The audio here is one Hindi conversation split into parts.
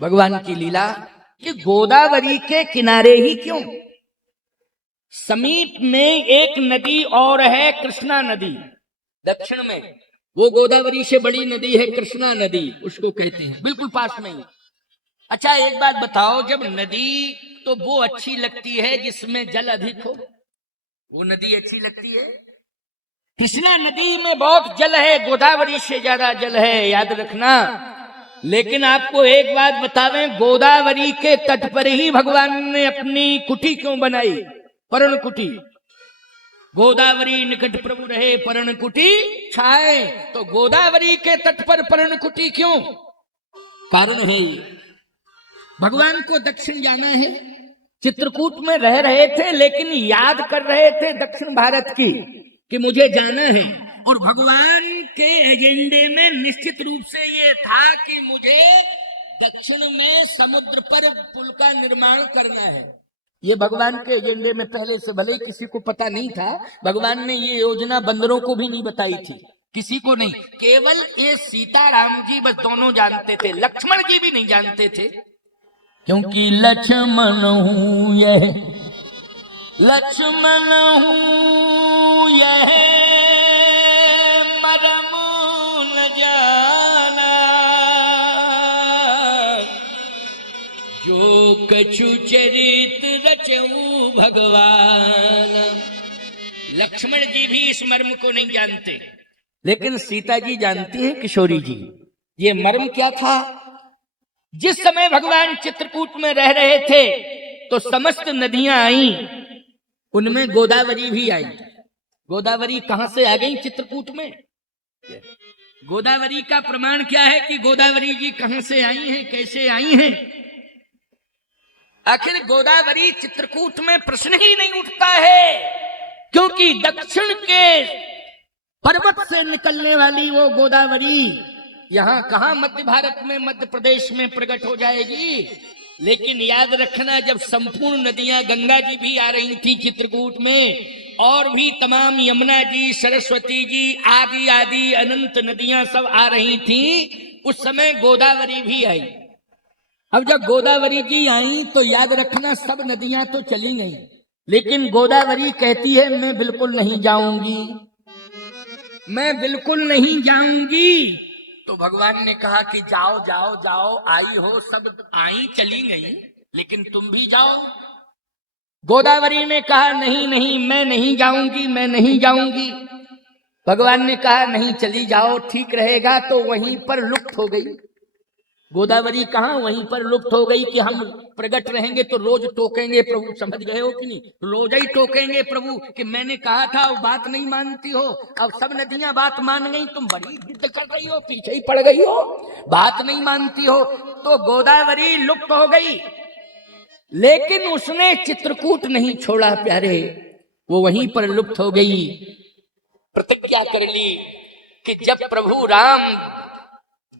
भगवान की लीला कि गोदावरी के किनारे ही क्यों, समीप में एक नदी और है, कृष्णा नदी दक्षिण में। वो गोदावरी से बड़ी नदी है कृष्णा नदी, उसको कहते हैं, बिल्कुल पास में ही। अच्छा एक बात बताओ, जब नदी तो वो अच्छी लगती है जिसमें जल अधिक हो, वो नदी अच्छी लगती है। कृष्णा नदी में बहुत जल है, गोदावरी से ज्यादा जल है, याद रखना। लेकिन आपको एक बात बता दें, गोदावरी के तट पर ही भगवान ने अपनी कुटी क्यों बनाई, पर्ण कुटी। गोदावरी निकट प्रभु रहे पर्ण कुटी छाए, तो गोदावरी के तट पर पर्ण कुटी क्यों, कारण है ये। भगवान को दक्षिण जाना है, चित्रकूट में रह रहे थे लेकिन याद कर रहे थे दक्षिण भारत की कि मुझे जाना है। और भगवान के एजेंडे में निश्चित रूप से ये था कि मुझे दक्षिण में समुद्र पर पुल का निर्माण करना है। ये भगवान के एजेंडे में पहले से, भले किसी को पता नहीं था, भगवान ने ये योजना बंदरों को भी नहीं बताई थी, किसी को नहीं, केवल ये सीताराम जी बस दोनों जानते थे, लक्ष्मण जी भी नहीं जानते थे। क्योंकि लक्ष्मण हूं यह, लक्ष्मण हूं यह मरम न जाना, जो कछु चरित रचऊ भगवान। लक्ष्मण जी भी इस मर्म को नहीं जानते, लेकिन सीता जी जानती है, किशोरी जी। ये मर्म क्या था, जिस समय भगवान चित्रकूट में रह रहे थे तो समस्त नदियां आई, उनमें गोदावरी भी आई। गोदावरी कहां से आ गई चित्रकूट में, गोदावरी का प्रमाण क्या है कि गोदावरी जी कहां से आई हैं, कैसे आई हैं। आखिर गोदावरी चित्रकूट में प्रश्न ही नहीं उठता है, क्योंकि दक्षिण के पर्वत से निकलने वाली वो गोदावरी यहां कहां मध्य भारत में, मध्य प्रदेश में प्रकट हो जाएगी। लेकिन याद रखना, जब संपूर्ण नदियां, गंगा जी भी आ रही थी चित्रकूट में, और भी तमाम यमुना जी, सरस्वती जी, आदि आदि अनंत नदियां सब आ रही थी, उस समय गोदावरी भी आई। अब जब गोदावरी जी आई तो याद रखना, सब नदियां तो चली गई, लेकिन गोदावरी कहती है मैं बिल्कुल नहीं जाऊंगी, मैं बिल्कुल नहीं जाऊंगी। तो भगवान ने कहा कि जाओ जाओ जाओ, आई हो, सब आई चली गई, लेकिन तुम भी जाओ। गोदावरी ने कहा नहीं नहीं, मैं नहीं जाऊंगी, मैं नहीं जाऊंगी। भगवान ने कहा नहीं, चली जाओ, ठीक रहेगा। तो वहीं पर लुप्त हो गई गोदावरी। कहां, वहीं पर लुप्त हो गई कि हम प्रकट रहेंगे तो रोज टोकेंगे प्रभु, समझ गए हो कि नहीं, रोज ही टोकेंगे प्रभु कि मैंने कहा था, वो बात नहीं मानती हो। अब सब नदियां बात मान गई, तुम बड़ी जिद कर रही हो, पीछे ही पड़ गई हो, बात नहीं मानती हो। तो गोदावरी लुप्त हो गई, लेकिन उसने चित्रकूट नहीं छोड़ा प्यारे, वो वहीं पर लुप्त हो गई। प्रतिज्ञा कर ली कि जब प्रभु राम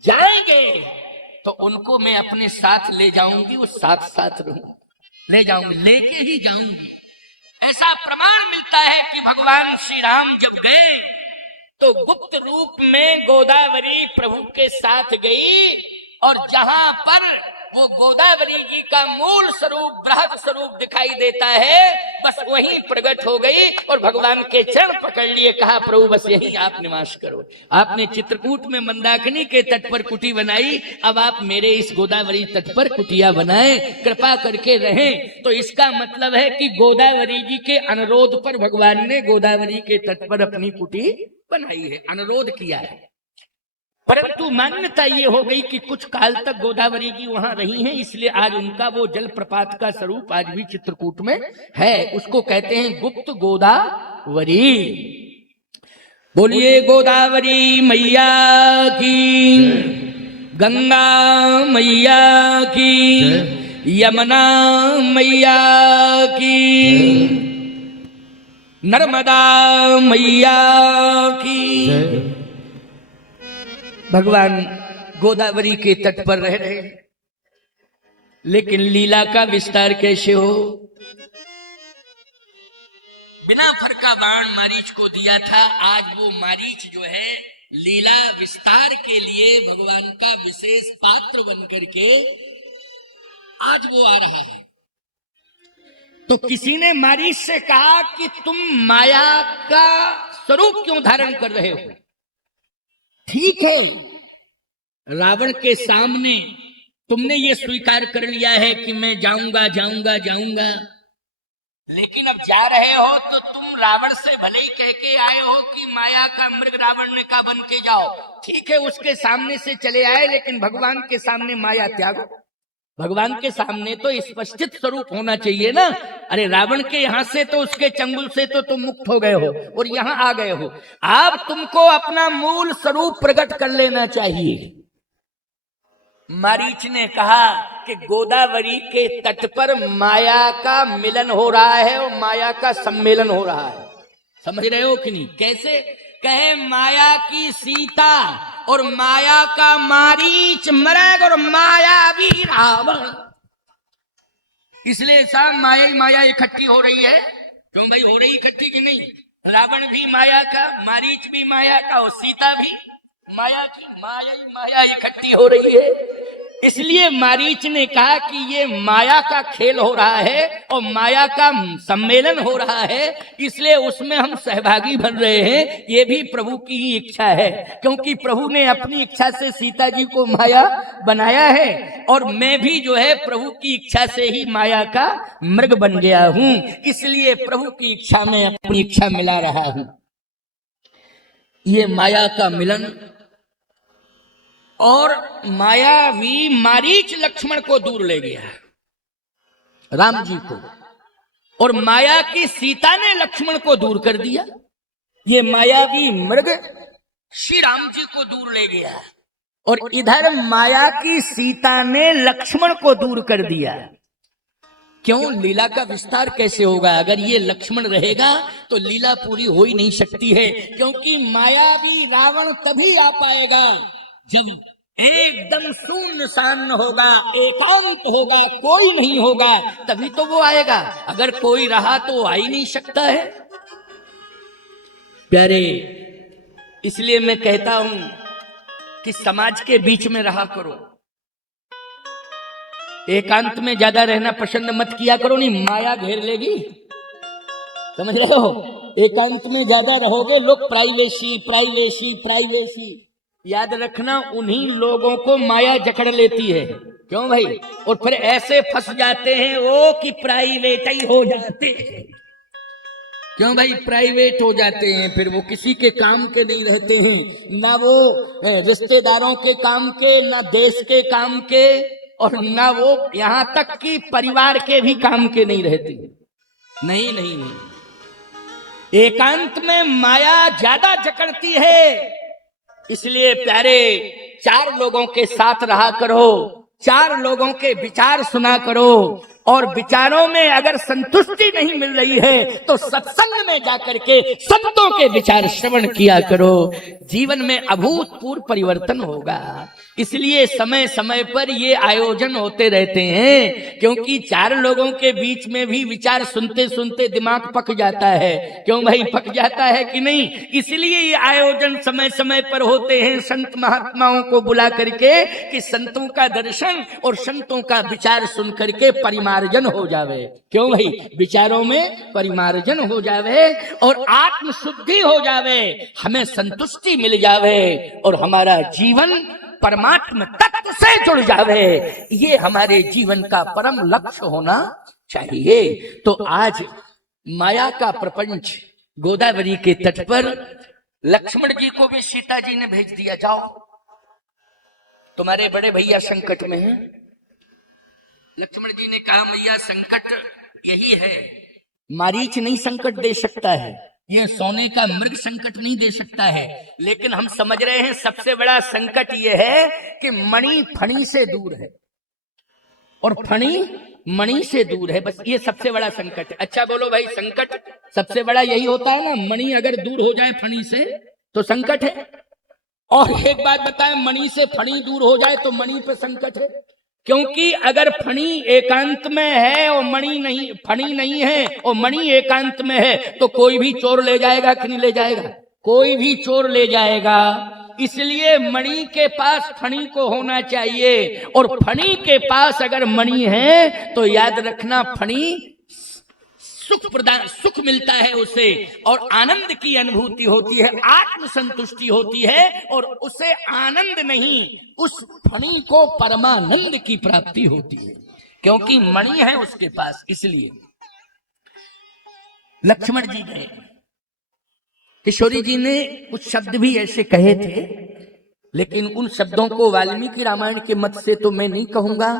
जाएंगे तो उनको मैं अपने साथ ले जाऊंगी, वो साथ साथ रहूंगी, ले जाऊंगी, लेके ही जाऊंगी। ऐसा प्रमाण मिलता है कि भगवान श्री राम जब गए तो गुप्त रूप में गोदावरी प्रभु के साथ गई, और जहां पर वो गोदावरी जी का मूल स्वरूप, बृहद स्वरूप दिखाई देता है, बस वहीं प्रकट हो गई और भगवान के चरण पकड़ लिए, कहा प्रभु बस यहीं आप निवास करो। आपने चित्रकूट में मंदाकिनी के तट पर कुटी बनाई, अब आप मेरे इस गोदावरी तट पर कुटिया बनाएं, कृपा करके रहें। तो इसका मतलब है कि गोदावरी जी के अनुरोध पर भगवान ने गोदावरी के तट पर अपनी कुटी बनाई है, अनुरोध किया है। परंतु मान्यता ये हो गई कि कुछ काल तक गोदावरी जी वहां रही हैं, इसलिए आज उनका वो जलप्रपात का स्वरूप आज भी चित्रकूट में है, उसको कहते हैं गुप्त गोदावरी। बोलिए गोदावरी मैया की, गंगा मैया की, यमुना मैया की, नर्मदा मैया की। भगवान गोदावरी के तट पर रह रहे, लेकिन लीला का विस्तार कैसे हो। बिना फर का बाण मारीच को दिया था, आज वो मारीच जो है लीला विस्तार के लिए भगवान का विशेष पात्र बन करके आज वो आ रहा है। तो किसी ने मारीच से कहा कि तुम माया का स्वरूप क्यों धारण कर रहे हो? ठीक है, रावण के सामने तुमने ये स्वीकार कर लिया है कि मैं जाऊंगा जाऊंगा जाऊंगा, लेकिन अब जा रहे हो तो तुम रावण से भले ही कह के आए हो कि माया का मृग रावण ने का बन के जाओ। ठीक है, उसके सामने से चले आए, लेकिन भगवान के सामने माया त्यागो। भगवान के सामने तो स्पष्टित स्वरूप होना चाहिए ना। अरे रावण के यहां से तो, उसके चंगुल से तो तुम मुक्त हो गए हो और यहां आ गए हो। अब तुमको अपना मूल स्वरूप प्रकट कर लेना चाहिए। मारीच ने कहा कि गोदावरी के तट पर माया का मिलन हो रहा है और माया का सम्मेलन हो रहा है। समझ रहे हो कि नहीं? कैसे? कहे माया की सीता और माया का मारीच मृग और माया भी रावण। इसलिए सब माया ही माया इकट्ठी हो रही है। क्यों भाई, हो रही इकट्ठी कि नहीं? रावण भी माया का, मारीच भी माया का और सीता भी माया की। माया ही माया इकट्ठी हो रही है। इसलिए मारीच ने कहा कि ये माया का खेल हो रहा है और माया का सम्मेलन हो रहा है, इसलिए उसमें हम सहभागी बन रहे हैं। ये भी प्रभु की ही इच्छा है, क्योंकि प्रभु ने अपनी इच्छा से सीता जी को माया बनाया है और मैं भी जो है प्रभु की इच्छा से ही माया का मृग बन गया हूं। इसलिए प्रभु की इच्छा में अपनी इच्छा मिला रहा हूं। ये माया का मिलन। और मायावी मारीच लक्ष्मण को दूर ले गया, राम जी को, और माया की सीता ने लक्ष्मण को दूर कर दिया। ये मायावी मृग श्री राम जी को दूर ले गया और इधर माया की सीता ने लक्ष्मण को दूर कर दिया। क्यों? लीला का विस्तार कैसे होगा? अगर ये लक्ष्मण रहेगा तो लीला पूरी हो ही नहीं सकती है, क्योंकि मायावी रावण तभी आ पाएगा जब एकदम सुनसान होगा, एकांत होगा, कोई नहीं होगा, तभी तो वो आएगा। अगर कोई रहा तो आ ही नहीं सकता है। प्यारे, इसलिए मैं कहता हूं कि समाज के बीच में रहा करो, एकांत में ज्यादा रहना पसंद मत किया करो, नहीं माया घेर लेगी। समझ रहे हो? एकांत में ज्यादा रहोगे, लोग प्राइवेसी प्राइवेसी प्राइवेसी, याद रखना उन्हीं लोगों को माया जकड़ लेती है। क्यों भाई? और फिर ऐसे फंस जाते हैं वो कि प्राइवेट ही हो जाते हैं। क्यों भाई? प्राइवेट हो जाते हैं, फिर वो किसी के काम के नहीं रहते हैं, ना वो रिश्तेदारों के काम के, ना देश के काम के, और ना वो यहां तक कि परिवार के भी काम के नहीं रहते। नहीं नहीं नहीं, एकांत में माया ज्यादा जकड़ती है। इसलिए प्यारे, चार लोगों के साथ रहा करो, चार लोगों के विचार सुना करो, और विचारों में अगर संतुष्टि नहीं मिल रही है तो सत्संग में जाकर के संतों के विचार श्रवण किया करो। जीवन में अभूतपूर्व परिवर्तन होगा। इसलिए समय समय पर ये आयोजन होते रहते हैं, क्योंकि चार लोगों के बीच में भी विचार सुनते सुनते दिमाग पक जाता है। क्यों भाई? पक जाता है कि नहीं? इसलिए ये आयोजन समय समय पर होते हैं, संत महात्माओं को बुला करके, कि संतों का दर्शन और संतों का विचार सुन करके परिमार्जन हो जावे। क्यों भाई? विचारों में परिमार्जन हो जावे और आत्म शुद्धि हो जावे, हमें संतुष्टि मिल जावे और हमारा जीवन परमात्मा तत्व से जुड़ जावे। ये हमारे जीवन का परम लक्ष्य होना चाहिए। तो आज माया का प्रपंच गोदावरी के तट पर लक्ष्मण जी को भी सीता जी ने भेज दिया, जाओ तुम्हारे बड़े भैया संकट में हैं। लक्ष्मण जी ने कहा, भैया संकट यही है, मारीच नहीं संकट दे सकता है, ये सोने का मृग संकट नहीं दे सकता है, लेकिन हम समझ रहे हैं सबसे बड़ा संकट ये है कि मणि फणी से दूर है और फणी मणि से दूर है। बस ये सबसे बड़ा संकट है। अच्छा बोलो भाई, संकट सबसे बड़ा यही होता है ना, मणि अगर दूर हो जाए फणी से तो संकट है। और एक बात बताएं, मणि से फणी दूर हो जाए तो मणि पे संकट है, क्योंकि अगर फणी एकांत में है और मणि नहीं, फणी नहीं है और मणि एकांत में है, तो कोई भी चोर ले जाएगा कि नहीं ले जाएगा? कोई भी चोर ले जाएगा। इसलिए मणि के पास फणी को होना चाहिए, और फणी के पास अगर मणि है तो याद रखना फणी सुख मिलता है उसे, और आनंद की अनुभूति होती है, आत्म संतुष्टि होती है, और उसे आनंद नहीं, उस फणी को परमानंद की प्राप्ति होती है, क्योंकि मणि है उसके पास। इसलिए लक्ष्मण जी गए, किशोरी जी ने कुछ शब्द भी ऐसे कहे थे, लेकिन उन शब्दों को वाल्मीकि रामायण के मत से तो मैं नहीं कहूंगा,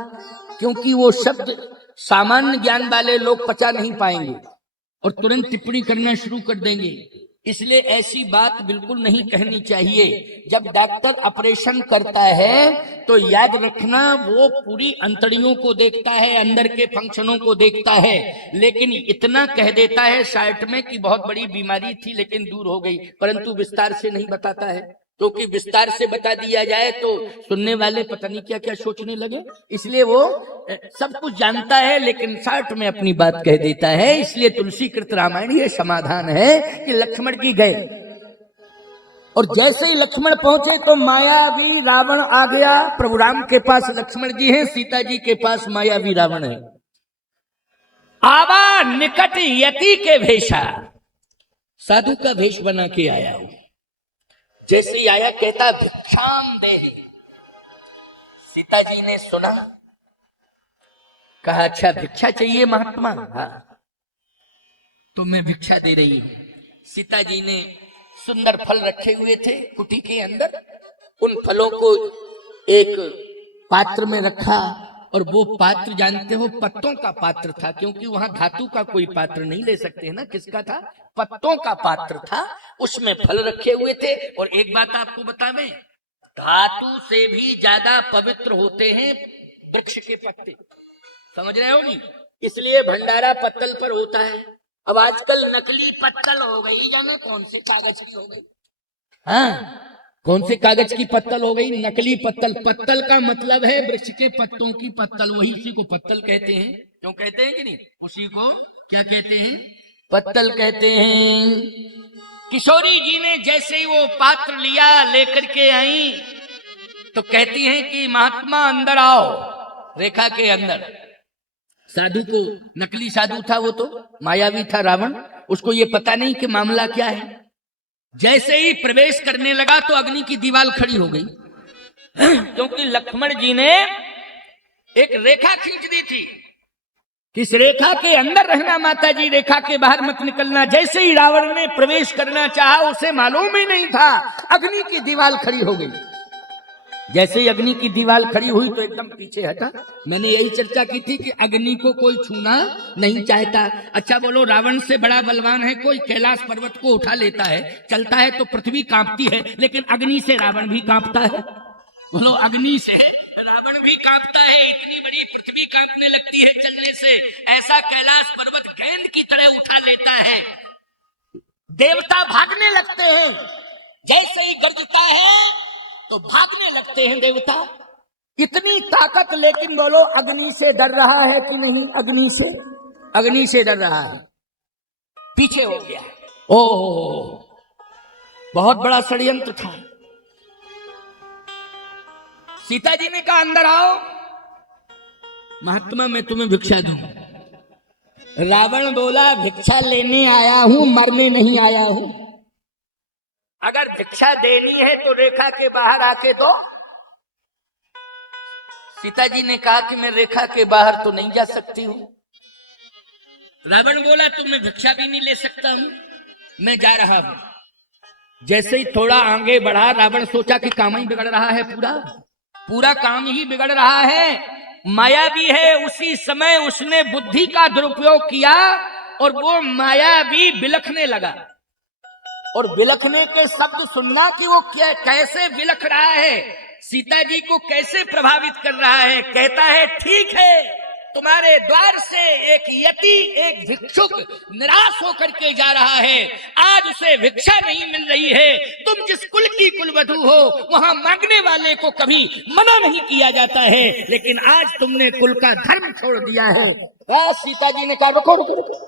क्योंकि वो शब्द सामान्य ज्ञान वाले लोग पचा नहीं पाएंगे और तुरंत टिप्पणी करना शुरू कर देंगे। इसलिए ऐसी बात बिल्कुल नहीं कहनी चाहिए। जब डॉक्टर ऑपरेशन करता है तो याद रखना वो पूरी अंतड़ियों को देखता है, अंदर के फंक्शनों को देखता है, लेकिन इतना कह देता है शार्ट में कि बहुत बड़ी बीमारी थी लेकिन दूर हो गई, परंतु विस्तार से नहीं बताता है, क्योंकि विस्तार से बता दिया जाए तो सुनने वाले पता नहीं क्या क्या सोचने लगे। इसलिए वो सब कुछ जानता है लेकिन शॉर्ट में अपनी बात कह देता है। इसलिए तुलसी कृत रामायण ये समाधान है कि लक्ष्मण जी गए, और जैसे ही लक्ष्मण पहुंचे तो मायावी रावण आ गया। प्रभु राम के पास लक्ष्मण जी हैं, सीता जी के पास मायावी रावण है। आवा निकट यति के भेषा, साधु का भेष बना के आया हूं। जैसे ही आया कहता भिक्षाम देहि। सीता जी ने सुना, कहा अच्छा भिक्षा चाहिए महात्मा, हाँ तो मैं भिक्षा दे रही हूं। सीता जी ने सुंदर फल रखे हुए थे कुटी के अंदर, उन फलों को एक पात्र में रखा, और वो पात्र जानते हो पत्तों का पात्र था, क्योंकि वहां धातु का कोई पात्र नहीं ले सकते ना। किसका था? पत्तों का पात्र था, उसमें फल रखे हुए थे। और एक बात आपको बतावें, धातु से भी ज्यादा पवित्र होते हैं वृक्ष के पत्ते, समझ रहे हो नहीं? इसलिए भंडारा पत्तल पर होता है। अब आजकल नकली पत्तल हो गई, जाने कौन से कागज की हो गई, हाँ कौन से कागज की पत्तल हो गई, नकली पत्तल। पत्तल का मतलब है वृक्ष के पत्तों की पत्तल, वही इसी को पत्तल कहते हैं। क्यों कहते हैं कि नहीं? उसी को क्या कहते हैं? पत्तल कहते हैं। किशोरी जी ने जैसे ही वो पात्र लिया, लेकर के आई, तो कहती हैं कि महात्मा अंदर आओ, रेखा के अंदर। साधु को, नकली साधु था वो, तो मायावी था रावण, उसको ये पता नहीं कि मामला क्या है। जैसे ही प्रवेश करने लगा तो अग्नि की दीवार खड़ी हो गई, क्योंकि लक्ष्मण जी ने एक रेखा खींच दी थी, इस रेखा के अंदर रहना माता जी, रेखा के बाहर मत निकलना। जैसे ही रावण ने प्रवेश करना चाहा, उसे मालूम ही नहीं था अग्नि की दीवार खड़ी हो गई। जैसे ही अग्नि की दीवार खड़ी हुई तो एकदम पीछे हटा। मैंने यही चर्चा की थी कि अग्नि को कोई छूना नहीं चाहता। अच्छा बोलो, रावण से बड़ा बलवान है कोई? कैलाश पर्वत को उठा लेता है, चलता है तो पृथ्वी कांपती है, लेकिन अग्नि से रावण भी कांपता है। बोलो, अग्नि से रावण भी कांपता है, इतनी बड़ी पृथ्वी कांपने लगती है चलने से। ऐसा कैलाश पर्वत गेंद की तरह उठा लेता है, देवता भागने लगते हैं। जैसे ही गरजता है तो भागने लगते हैं देवता। इतनी ताकत, लेकिन बोलो अग्नि से डर रहा है कि नहीं? अग्नि से, अग्नि से डर रहा है, पीछे हो गया। ओह, बहुत बड़ा षड्यंत्र था। सीता जी ने कहा अंदर आओ महात्मा, मैं तुम्हें भिक्षा दूं। रावण बोला भिक्षा लेने आया हूं, मरने नहीं आया हूं। अगर भिक्षा देनी है तो रेखा के बाहर आके दो। सीता जी ने कहा कि मैं रेखा के बाहर तो नहीं जा सकती हूं। रावण बोला तो मैं भिक्षा भी नहीं ले सकता हूं, मैं जा रहा हूं। जैसे ही थोड़ा आगे बढ़ा, रावण सोचा कि काम ही बिगड़ रहा है, पूरा काम ही बिगड़ रहा है, माया भी है। उसी समय उसने बुद्धि का दुरुपयोग किया और वो माया भी बिलखने लगा। और बिलखने के शब्द सुनना कि वो कैसे बिलख रहा है, सीता जी को कैसे प्रभावित कर रहा है। कहता है ठीक है, तुम्हारे द्वार से एक यति, एक भिक्षुक निराश होकर के जा रहा है, आज उसे भिक्षा नहीं मिल रही है। तुम जिस कुल की कुलवधू हो, वहां मांगने वाले को कभी मना नहीं किया जाता है, लेकिन आज तुमने कुल का धर्म छोड़ दिया है। बस सीता जी ने कहा रुको रुको रुको,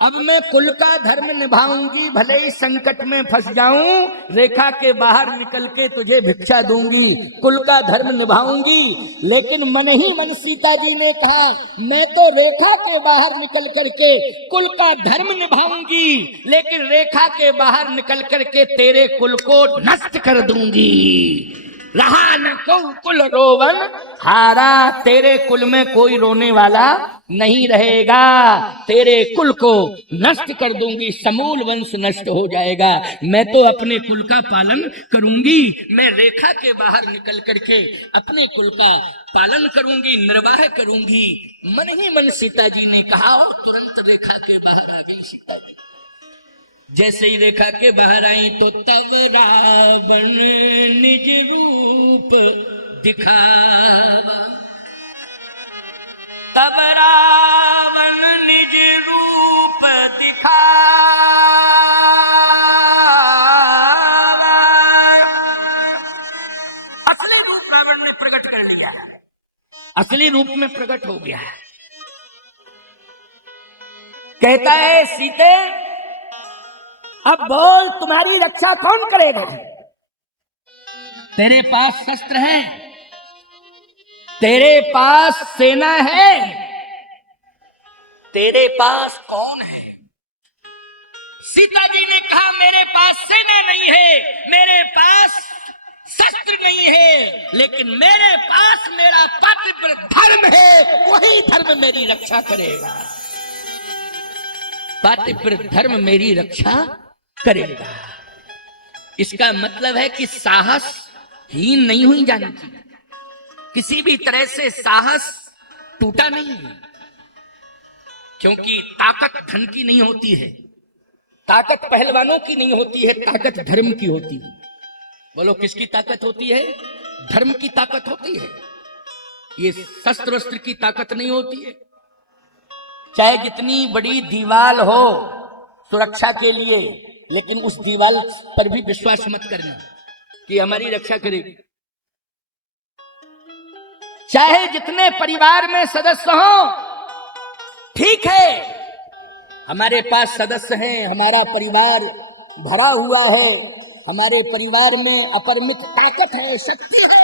अब मैं कुल का धर्म निभाऊंगी, भले ही संकट में फंस जाऊं, रेखा के बाहर निकल के तुझे भिक्षा दूंगी, कुल का धर्म निभाऊंगी। लेकिन मन ही मन सीता जी ने कहा, मैं तो रेखा के बाहर निकल करके कुल का धर्म निभाऊंगी, लेकिन रेखा के बाहर निकल करके तेरे कुल को नष्ट कर दूंगी। रहा न को कुल रोवन हारा, तेरे कुल में कोई रोने वाला नहीं रहेगा, तेरे कुल को नष्ट कर दूंगी, समूल वंश नष्ट हो जाएगा। मैं तो अपने कुल का पालन करूंगी, मैं रेखा के बाहर निकल करके अपने कुल का पालन करूंगी, निर्वाह करूंगी। मन ही मन सीता जी ने कहा और तुरंत रेखा के बाहर आ गई सीता जी। जैसे ही रेखा के बाहर आई तो तब रावण निज रूप दिखावा, तब रावण निज रूप दिखावा, असली रूप रावण ने प्रकट कर लिया, असली रूप में प्रकट हो गया। कहता है, सीते अब बोल, तुम्हारी रक्षा कौन करेगा? तेरे पास शस्त्र है, तेरे पास सेना है, तेरे पास कौन है? सीता जी ने कहा, मेरे पास सेना नहीं है, मेरे पास शस्त्र नहीं है, लेकिन मेरे पास मेरा पातिव्रत धर्म है, वही धर्म मेरी रक्षा करेगा। पातिव्रत धर्म मेरी रक्षा करेगा। इसका मतलब है कि साहस हीन नहीं हुई जानी चाहिए, किसी भी तरह से साहस टूटा नहीं, क्योंकि ताकत धन की नहीं होती है, ताकत पहलवानों की नहीं होती है, ताकत धर्म की होती है। बोलो किसकी ताकत होती है? धर्म की ताकत होती है। ये शस्त्र वस्त्र की ताकत नहीं होती है। चाहे जितनी बड़ी दीवार हो सुरक्षा के लिए, लेकिन उस दीवार पर भी विश्वास मत करना कि हमारी रक्षा करेगी। चाहे जितने परिवार में सदस्य हो, ठीक है, हमारे पास सदस्य हैं, हमारा परिवार भरा हुआ है, हमारे परिवार में अपरिमित ताकत है, शक्ति है,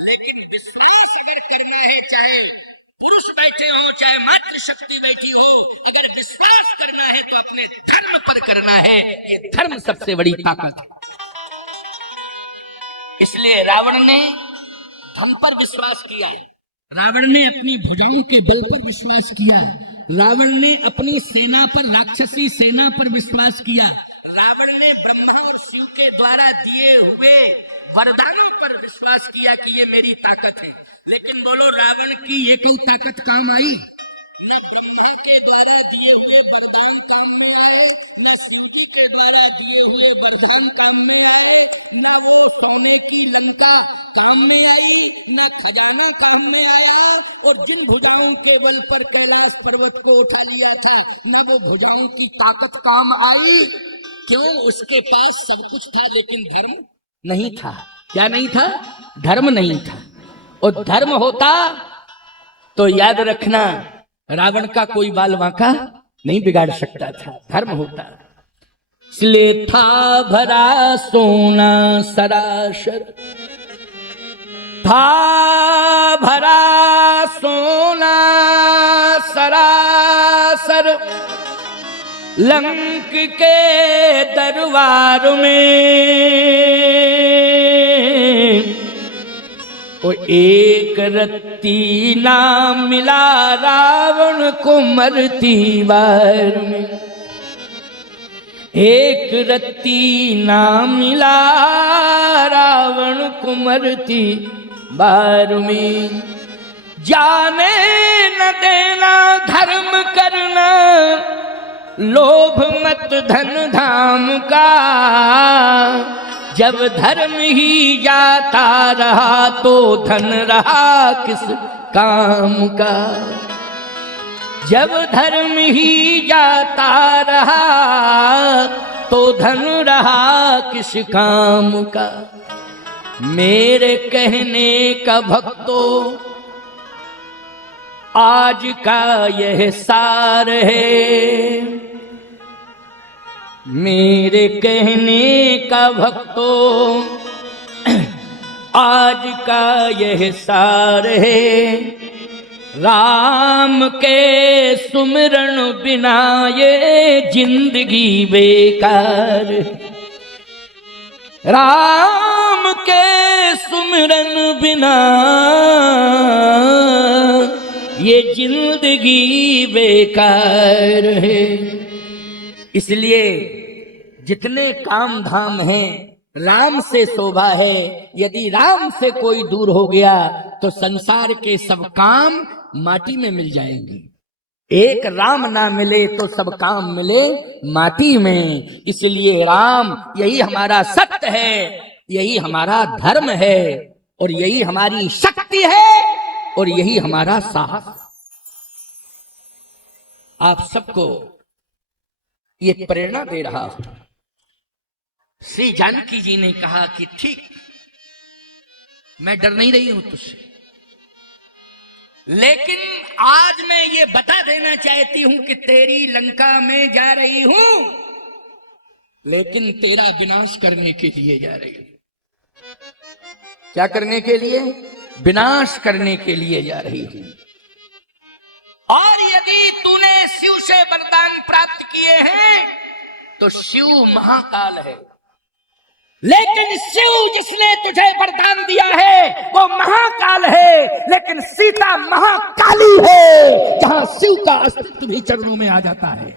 लेकिन विश्वास अगर करना है, चाहे पुरुष बैठे हो चाहे मातृशक्ति बैठी हो, अगर विश्वास करना है तो अपने धर्म पर करना है। ये धर्म सबसे बड़ी ताकत है। इसलिए रावण ने धन पर विश्वास किया, रावण ने अपनी भुजाओं के बल पर विश्वास किया, रावण ने अपनी सेना पर, राक्षसी सेना पर विश्वास किया, रावण ने ब्रह्मा और शिव के द्वारा दिए हुए वरदानों पर विश्वास किया कि ये मेरी ताकत है। लेकिन बोलो, रावण की ये कोई ताकत काम आई? न ब्रह्मा के द्वारा दिए हुए वरदान काम में आए, न शिव जी के द्वारा दिए हुए वरदान काम में आए, न वो सोने की लंका काम में आई, न खजाना काम में आया, और जिन भुजाओं के बल पर कैलाश पर्वत को उठा लिया था, न वो भुजाओं की ताकत काम आई। क्यों? उसके पास सब कुछ था, लेकिन धर्म नहीं था। क्या नहीं था? धर्म नहीं था। और धर्म होता तो याद रखना, रावण का कोई बाल वांका नहीं बिगाड़ सकता था, धर्म होता। इसलिए था भरा सोना सरासर, था भरा सोना सरासर, लंक के दरबार में वो एक रत्ती ना मिला रावण को मरती बार में, एक रत्ती ना मिला रावण को मरती बार में। जाने न देना धर्म करना, लोभ मत धन धाम का, जब धर्म ही जाता रहा तो धन रहा किस काम का, जब धर्म ही जाता रहा तो धन रहा किस काम का। मेरे कहने का भक्तों आज का यह सार है, मेरे कहने का भक्तों आज का यह सार है, राम के सुमिरन बिना ये जिंदगी बेकार। राम के सुमिरन बिना ये जिंदगी बेकार है। इसलिए जितने काम धाम हैं राम से शोभा है। यदि राम से कोई दूर हो गया तो संसार के सब काम माटी में मिल जाएंगे। एक राम ना मिले तो सब काम मिले माटी में। इसलिए राम यही हमारा सत्य है, यही हमारा धर्म है, और यही हमारी शक्ति है, और यही हमारा साहस। आप सबको ये प्रेरणा दे रहा हूं। श्री जानकी जी ने कहा कि ठीक, मैं डर नहीं रही हूं तुझसे, लेकिन आज मैं ये बता देना चाहती हूं कि तेरी लंका में जा रही हूं, लेकिन तेरा विनाश करने के लिए जा रही हूं। क्या करने के लिए? विनाश करने के लिए जा रही हूं। और यदि तूने शिव से वरदान प्राप्त किए हैं तो शिव महाकाल है, लेकिन शिव जिसने तुझे वरदान दिया है वो महाकाल है, लेकिन सीता महाकाली है, जहां शिव का अस्तित्व भी चरणों में आ जाता है।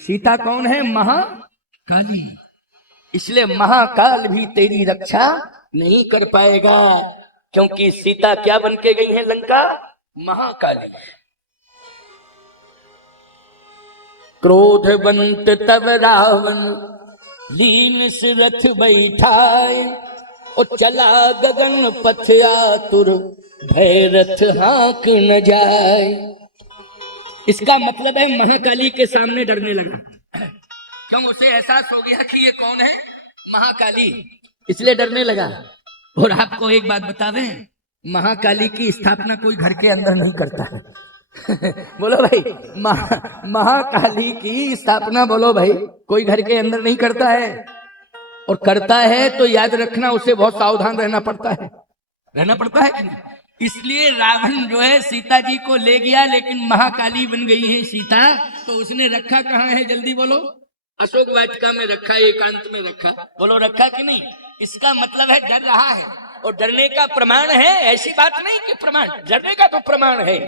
सीता कौन है? महाकाली। इसलिए महाकाल भी तेरी रक्षा नहीं कर पाएगा, क्योंकि सीता क्या बन के गई है लंका? महाकाली। क्रोधवंत तब रावण लीन सिरथ बैठाए, और चला गगन पथ आतुर भैरथ हाँक न जाए। इसका मतलब है महाकाली के सामने डरने लगा। क्यों? उसे एहसास हो गया कि ये कौन है? महाकाली, इसलिए डरने लगा। और आपको एक बात बता दें, महाकाली की स्थापना कोई घर के अंदर नहीं करता है। बोलो भाई, महाकाली की स्थापना बोलो भाई कोई घर के अंदर नहीं करता है, और करता है तो याद रखना उसे बहुत सावधान रहना पड़ता है कि नहीं? इसलिए रावण जो है सीता जी को ले गया, लेकिन महाकाली बन गई है सीता, तो उसने रखा कहाँ है? जल्दी बोलो। अशोक वाटिका में रखा, एकांत में रखा। बोलो रखा कि नहीं? इसका मतलब है डर रहा है, और डरने का प्रमाण है, ऐसी बात नहीं कि प्रमाण, डरने का तो प्रमाण है।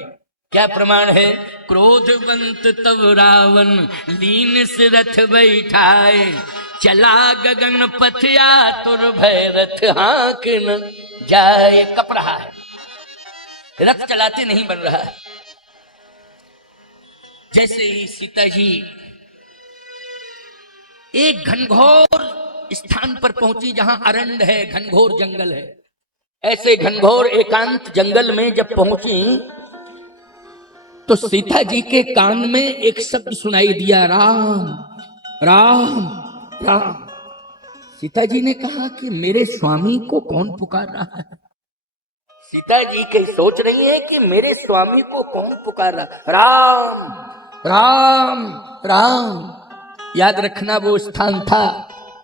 क्या प्रमाण है? क्रोधवंत तब रावण लीन सिरथ बैठाए, चला गगन पथ आतुर भैरथ हाँक न जाए। कप रहा है, रथ चलाते नहीं बन रहा है। जैसे ही सीता जी एक घनघोर स्थान पर पहुंची जहां अरण्य है, घनघोर जंगल है, ऐसे घनघोर एकांत जंगल में जब पहुंची तो सीता जी के कान में एक शब्द सुनाई दिया, राम राम राम। सीता जी ने कहा कि मेरे स्वामी को कौन पुकार रहा है? सीता जी के सोच रही है कि मेरे स्वामी को कौन पुकार रहा है? राम राम राम। याद रखना वो स्थान था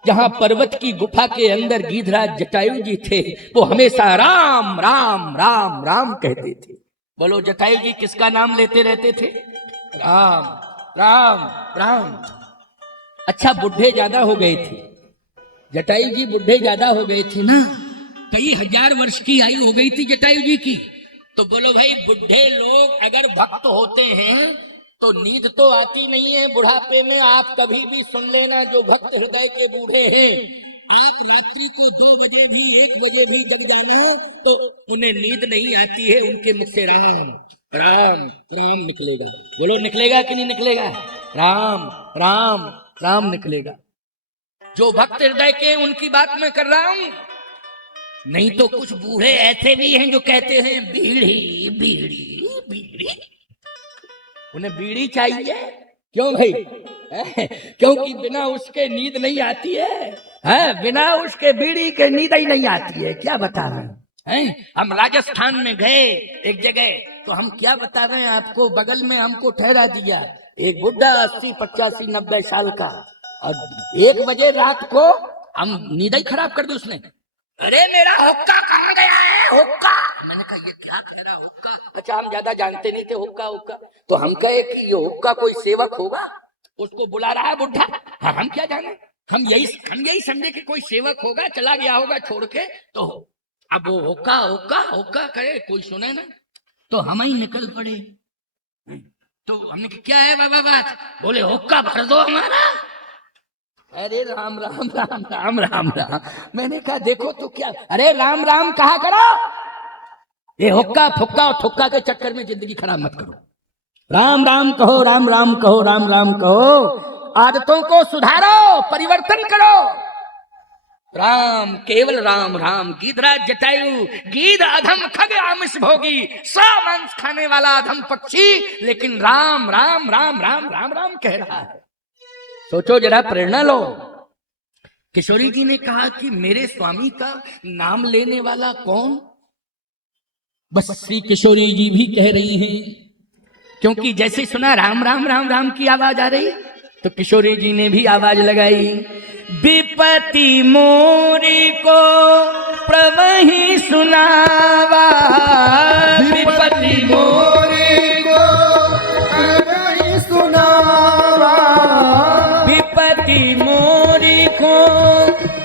जहां पर्वत की गुफा के अंदर गिरिराज जटायु जी थे। वो हमेशा राम राम राम राम कहते थे। बोलो, जटायु जी किसका नाम लेते रहते थे? राम राम राम। अच्छा, बुढ़े ज्यादा हो गए थे, जटायु जी बुढ़े ज्यादा हो गए थे ना, कई हजार वर्ष की आयु हो गई थी जटायु जी की। तो बोलो भाई, बुढ़े लोग अगर भक्त होते हैं तो नींद तो आती नहीं है बुढ़ापे में। आप कभी भी सुन लेना, जो भक्त हृदय के बूढ़े हैं, आप रात्रि को 2 बजे भी 1 बजे भी जग जाना तो उन्हें नींद नहीं आती है, उनके मुख से राम राम राम निकलेगा। बोलो, निकलेगा कि नहीं निकलेगा? राम राम राम निकलेगा। जो भक्त हृदय के, उनकी बात मैं कर रहा हूं। नहीं तो कुछ बूढ़े ऐसे भी हैं जो कहते हैं बीड़ी बीड़ी बीड़ी। उन्हें बीड़ी चाहिए। क्यों भाई? क्योंकि बिना उसके नींद नहीं आती है, बिना उसके बीड़ी के नींद ही नहीं आती है। क्या बता रहे हैं? हम राजस्थान में गए एक जगह, तो हम क्या बता रहे हैं आपको, बगल में हमको ठहरा दिया एक बुढ़ा 80, 85, 90 साल का। और 1 बजे रात को हम नींद ही खराब कर दी उसने। अरे मेरा हुक्का कहाँ गया है, हुक्का। मैंने कहा ये क्या कह रहा हुक्का। अच्छा, हम ज्यादा जानते नहीं थे हुक्का हुक्का, तो हम कहे कि ये हुक्का कोई सेवक होगा, उसको बुला रहा है बुढ़ा। हाँ, हम क्या जाने, हम यही समझे कि कोई सेवक होगा, चला गया होगा छोड़ के। तो अब वो हुक्का हुक्का हुक्का करे, कोई सुने ना, तो हम ही निकल पड़े। तो हमने कहा क्या है बाबा बात? बोले हुक्का भर दो हमारा। अरे राम राम राम राम राम राम। मैंने कहा देखो तो क्या, अरे राम राम कहा करो, ये हुक्का फुक्का और थुक्का के चक्कर में जिंदगी खराब मत करो। राम राम कहो, राम राम कहो, राम राम कहो, आदतों को सुधारो, परिवर्तन करो। राम केवल राम राम। गीधराज जटायु, गीध अधम खग आमिष भोगी, सा मांस खाने वाला अधम पक्षी, लेकिन राम राम राम राम राम राम कह रहा है। सोचो जरा, प्रेरणा लो। किशोरी जी ने कहा कि मेरे स्वामी का नाम लेने वाला कौन? बस श्री किशोरी जी भी कह रही हैं, क्योंकि जैसे सुना राम राम राम राम की आवाज आ रही, तो किशोरी जी ने भी आवाज लगाई। विपत्ति मोरी को प्रभु सुनावा, विपत्ति मोरी को प्रभु सुनावा, विपत्ति मोरी को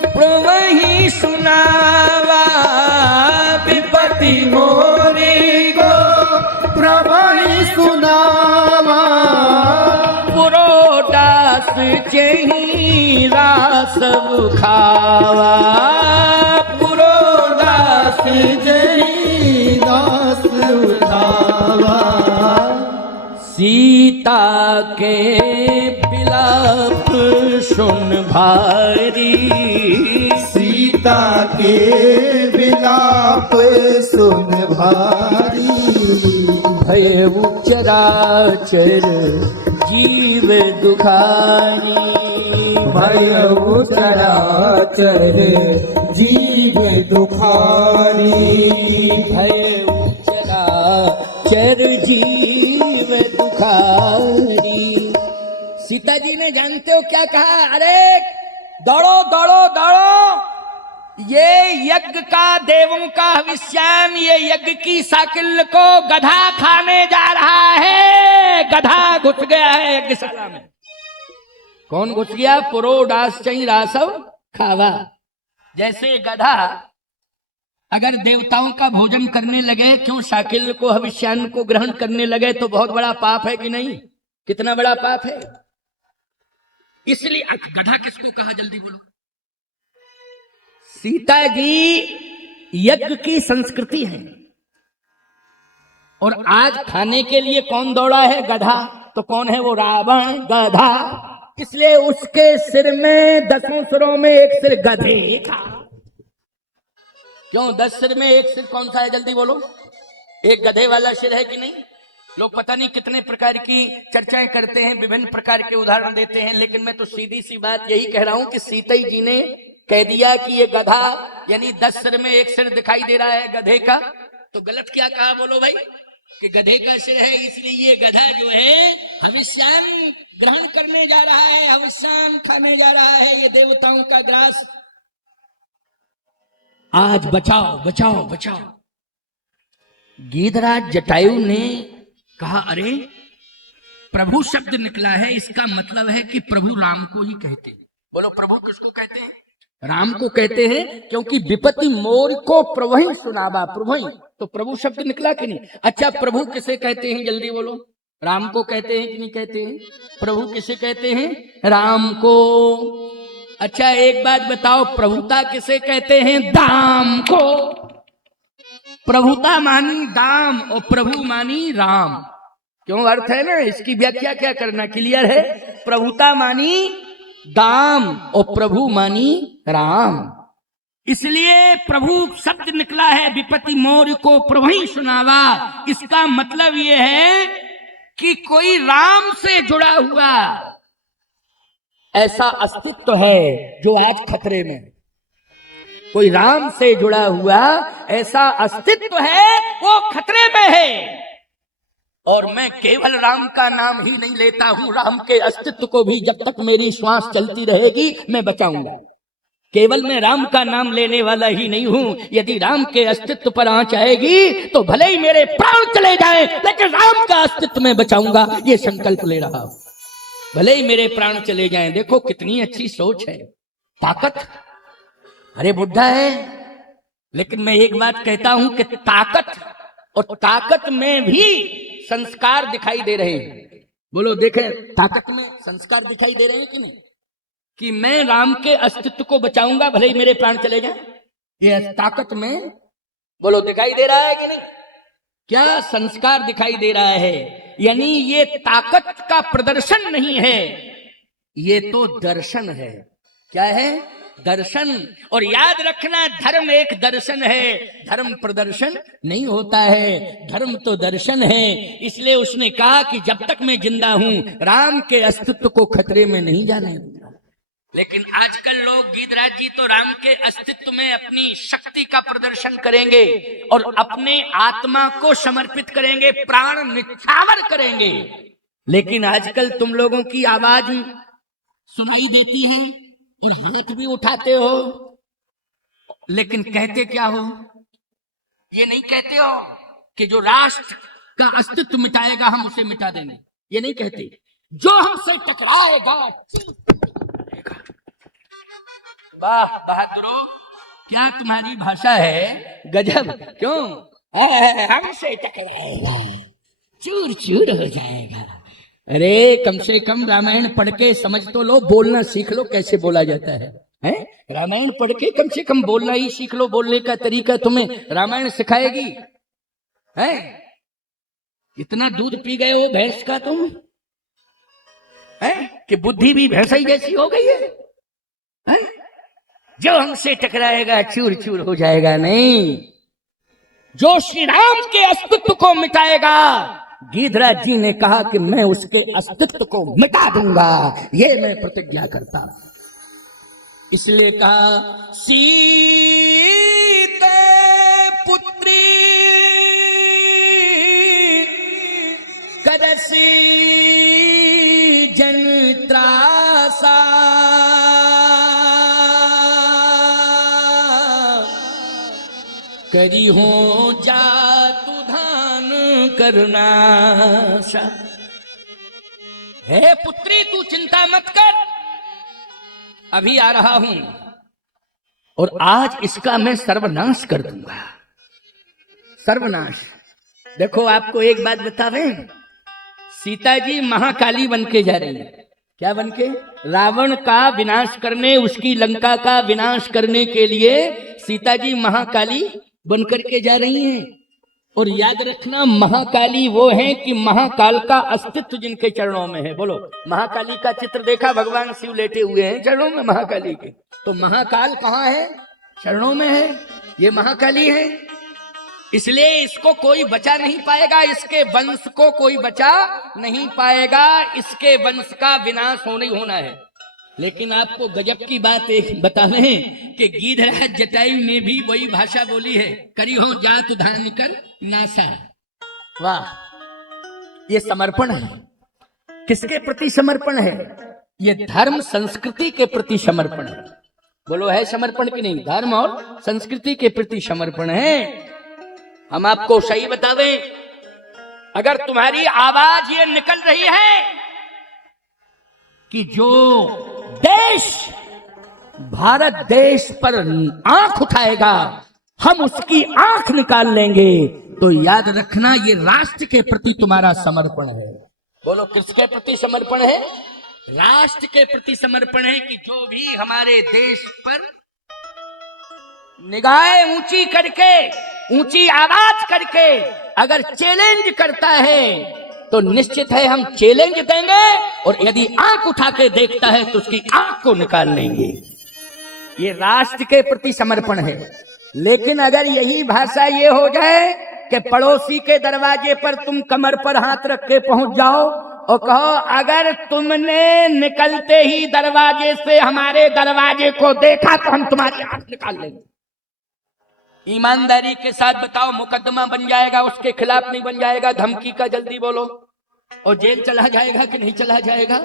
प्रभु सुनावा, विपत्ति मोरी को प्रभु सुनावा, पुरोडास चही रास खावा, पुरोडास चही रास खावा, सीता के विलाप सुन भारी, सीता के विलाप सुन भारी, भय चराचर जीव दुखारी, भय चराचर जीव दुखारी, भय चराचर जीव दुखारी। सीता जी ने जानते हो क्या कहा? अरे दौड़ो दौड़ो दौड़ो, ये यज्ञ का, देवों का हविष्यान, ये यज्ञ की साकिल को गधा खाने जा रहा है। गधा घुस गया है यज्ञशाला में। कौन घुस गया? पुरोडास चई रासव खावा। जैसे गधा अगर देवताओं का भोजन करने लगे, क्यों साकिल को, हविष्यान को ग्रहण करने लगे, तो बहुत बड़ा पाप है कि नहीं? कितना बड़ा पाप है। इसलिए गधा किसको कहा, जल्दी बोलो। सीता जी यज्ञ की संस्कृति है, और आज खाने के लिए कौन दौड़ा है? गधा। तो कौन है वो? रावण, गधा। इसलिए उसके सिर में 10 सिरों में एक सिर गधे का। क्यों 10 सिर में एक सिर कौन सा है? जल्दी बोलो। एक गधे वाला सिर है कि नहीं? लोग पता नहीं कितने प्रकार की चर्चाएं करते हैं, विभिन्न प्रकार के उदाहरण देते हैं, लेकिन मैं तो सीधी सी बात यही कह रहा हूं कि सीता जी ने कह दिया कि ये गधा, यानी 10 सिर में एक सिर दिखाई दे रहा है गधे का, तो गलत क्या कहा बोलो भाई? कि गधे का सिर है, इसलिए ये गधा जो है हविष्यान ग्रहण करने जा रहा है, हविष्यान खाने जा रहा है, ये देवताओं का ग्रास। आज बचाओ बचाओ बचाओ। गीधराज जटायु ने कहा अरे प्रभु शब्द निकला है, इसका मतलब है कि प्रभु राम को ही कहते हैं। बोलो प्रभु किसको कहते हैं? राम को कहते हैं, क्योंकि विपत्ति मोर को प्रभु सुनावा। प्रभु तो प्रभु शब्द निकला कि नहीं? अच्छा प्रभु किसे कहते हैं? जल्दी बोलो। राम को कहते हैं कि नहीं कहते हैं? प्रभु किसे कहते हैं? राम को। अच्छा एक बात बताओ, प्रभुता किसे कहते हैं? दाम को। प्रभुता मानी दाम और प्रभु मानी राम। क्यों अर्थ है ना, इसकी व्याख्या क्या करना क्लियर है। प्रभुता मानी दाम और प्रभु मानी राम, इसलिए प्रभु शब्द निकला है। विपत्ति मोर को प्रभु ही सुनावा, इसका मतलब यह है कि कोई राम से जुड़ा हुआ ऐसा अस्तित्व है जो आज खतरे में। कोई राम से जुड़ा हुआ ऐसा अस्तित्व है वो खतरे में है। और मैं केवल राम का नाम ही नहीं लेता हूं, राम के अस्तित्व को भी जब तक मेरी श्वास चलती रहेगी मैं बचाऊंगा। केवल मैं राम का नाम लेने वाला ही नहीं हूं, यदि राम के अस्तित्व पर आंच आएगी तो भले ही मेरे प्राण चले जाएं, लेकिन राम का अस्तित्व मैं बचाऊंगा, ये संकल्प ले रहा हूं। भले ही मेरे प्राण चले जाएं। देखो कितनी अच्छी सोच है। ताकत, अरे बुढ़ा है, लेकिन मैं एक बात कहता हूं कि ताकत और ताकत में भी संस्कार दिखाई दे रहे हैं। बोलो देखें, ताकत में संस्कार दिखाई दे रहे हैं कि नहीं? कि मैं राम के अस्तित्व को बचाऊंगा भले ही मेरे प्राण चले जाएं, ये ताकत में बोलो दिखाई दे रहा है कि नहीं? क्या संस्कार दिखाई दे रहा है? यानी ये ताकत का प्रदर्शन नहीं है, ये तो दर्शन है। क्या है? दर्शन। और याद रखना, धर्म एक दर्शन है, धर्म प्रदर्शन नहीं होता है, धर्म तो दर्शन है। इसलिए उसने कहा कि जब तक मैं जिंदा हूं राम के अस्तित्व को खतरे में नहीं जाने दूंगा। लेकिन आजकल लोग, गीधराज जी तो राम के अस्तित्व में अपनी शक्ति का प्रदर्शन करेंगे और अपने आत्मा को समर्पित करेंगे, प्राण निछावर करेंगे। लेकिन आजकल तुम लोगों की आवाज सुनाई देती है और हाथ भी उठाते हो, लेकिन कहते क्या हो? ये नहीं कहते हो कि जो राष्ट्र का अस्तित्व मिटाएगा हम उसे मिटा देंगे, ये नहीं कहते। जो हमसे टकराएगा, वाह बहादुरो, क्या तुम्हारी भाषा है, गजब। क्यों? हमसे टकराएगा चूर चूर हो जाएगा। अरे कम से कम रामायण पढ़ के समझ तो लो, बोलना सीख लो कैसे बोला जाता है, हैं? रामायण पढ़ के कम से कम बोलना ही सीख लो, बोलने का तरीका तुम्हें रामायण सिखाएगी, हैं? इतना दूध पी गए हो भैंस का तुम, हैं? कि बुद्धि भी भैंस ही जैसी हो गई है, हैं? जो हमसे टकराएगा चूर चूर हो जाएगा। नहीं, जो श्री राम के अस्तित्व को मिटाएगा, गीधराज जी ने कहा कि मैं उसके अस्तित्व को मिटा दूंगा, ये मैं प्रतिज्ञा करता। इसलिए कहा, सीते पुत्री करसी जन त्रासा, करी हो जातु धान करना। हे पुत्री, तू चिंता मत कर, अभी आ रहा हूं और आज इसका मैं सर्वनाश कर दूंगा। सर्वनाश। देखो आपको एक बात बतावें, सीता जी महाकाली बन के जा रही है। क्या बन के? रावण का विनाश करने, उसकी लंका का विनाश करने के लिए सीता जी महाकाली बनकर के जा रही हैं। और याद रखना, महाकाली वो है कि महाकाल का अस्तित्व जिनके चरणों में है। बोलो, महाकाली का चित्र देखा? भगवान शिव लेटे हुए हैं चरणों में महाकाली के। तो महाकाल कहाँ है? चरणों में है। ये महाकाली है, इसलिए इसको कोई बचा नहीं पाएगा, इसके वंश को कोई बचा नहीं पाएगा, इसके वंश का विनाश होना ही होना है। लेकिन आपको गजब की बात एक बतावें कि गीधराज जटायु ने भी वही भाषा बोली है, करी हो जातु धान कर नासा। वाह, ये समर्पण है। किसके प्रति समर्पण है? ये धर्म संस्कृति के प्रति समर्पण है। बोलो, है समर्पण की नहीं? धर्म और संस्कृति के प्रति समर्पण है। हम आपको सही बतावें, अगर तुम्हारी आवाज ये निकल रही है कि जो देश भारत देश पर आंख उठाएगा हम उसकी आंख निकाल लेंगे, तो याद रखना ये राष्ट्र के प्रति तुम्हारा समर्पण है। बोलो, किसके प्रति समर्पण है? राष्ट्र के प्रति समर्पण है कि जो भी हमारे देश पर निगाहें ऊंची करके, ऊंची आवाज करके अगर चैलेंज करता है तो निश्चित है हम चैलेंज देंगे, और यदि आंख उठा के देखता है तो उसकी आंख को निकाल लेंगे। ये राष्ट्र के प्रति समर्पण है। लेकिन अगर यही भाषा ये हो जाए कि पड़ोसी के दरवाजे पर तुम कमर पर हाथ रख के पहुंच जाओ और कहो, अगर तुमने निकलते ही दरवाजे से हमारे दरवाजे को देखा तो हम तुम्हारी आंख निकाल लेंगे, ईमानदारी के साथ बताओ, मुकदमा बन जाएगा उसके खिलाफ नहीं बन जाएगा? धमकी का जल्दी बोलो। और जेल चला जाएगा कि नहीं चला जाएगा?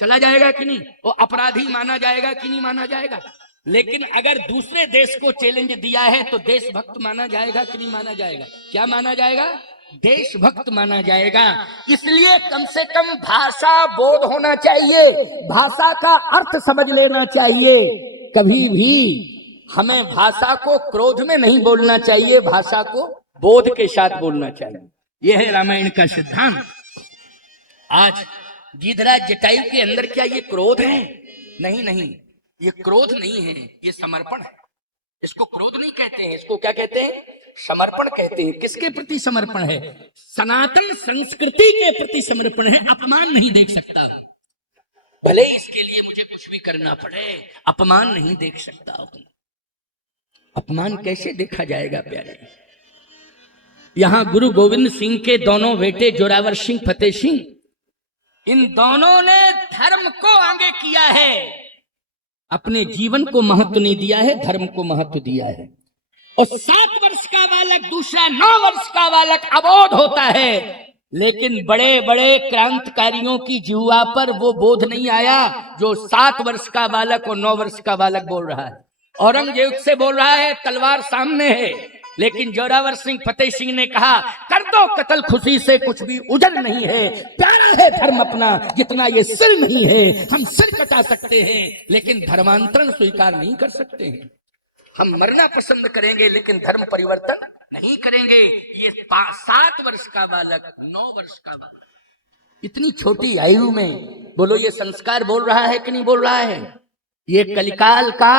चला जाएगा कि नहीं? वो अपराधी माना जाएगा कि नहीं माना जाएगा? लेकिन अगर दूसरे देश को चैलेंज दिया है तो देशभक्त माना जाएगा कि नहीं माना जाएगा? क्या माना जाएगा? देशभक्त माना जाएगा। इसलिए कम से कम भाषा बोध होना चाहिए, भाषा का अर्थ समझ लेना चाहिए। कभी भी हमें भाषा को क्रोध में नहीं बोलना चाहिए, भाषा को बोध के साथ बोलना चाहिए। यह है रामायण का सिद्धांत। आज गिधराज जटायु के अंदर क्या ये क्रोध है? नहीं नहीं, ये क्रोध नहीं है, ये समर्पण है। इसको क्रोध नहीं कहते हैं, इसको क्या कहते हैं? समर्पण कहते हैं। किसके प्रति समर्पण है? सनातन संस्कृति के प्रति समर्पण है। अपमान नहीं देख सकता, भले ही इसके लिए मुझे कुछ भी करना पड़े, अपमान नहीं देख सकता। अपमान कैसे देखा जाएगा प्यारे? यहां गुरु गोविंद सिंह के दोनों बेटे जोरावर सिंह, फतेह सिंह, इन दोनों ने धर्म को आगे किया है, अपने जीवन को महत्व नहीं दिया है, धर्म को महत्व दिया है। और 7 वर्ष का बालक, दूसरा 9 वर्ष का बालक अबोध होता है, लेकिन बड़े बड़े क्रांतिकारियों की जिह्वा पर वो बोध नहीं आया जो 7 वर्ष का बालक और 9 वर्ष का बालक बोल रहा है। औरंगजेब से बोल रहा है, तलवार सामने है, लेकिन जोरावर सिंह, फतेह सिंह ने कहा कर दो कत्ल, खुशी से कुछ भी उजल नहीं है, प्यारा है धर्म अपना जितना ये सिर नहीं है। हम सिर कटा सकते हैं लेकिन धर्मांतरण स्वीकार नहीं कर सकते हैं। हम मरना पसंद करेंगे लेकिन धर्म परिवर्तन नहीं करेंगे। ये 7 वर्ष का बालक, 9 वर्ष का बालक, इतनी छोटी आयु में, बोलो ये संस्कार बोल रहा है कि नहीं बोल रहा है? ये कलिकाल का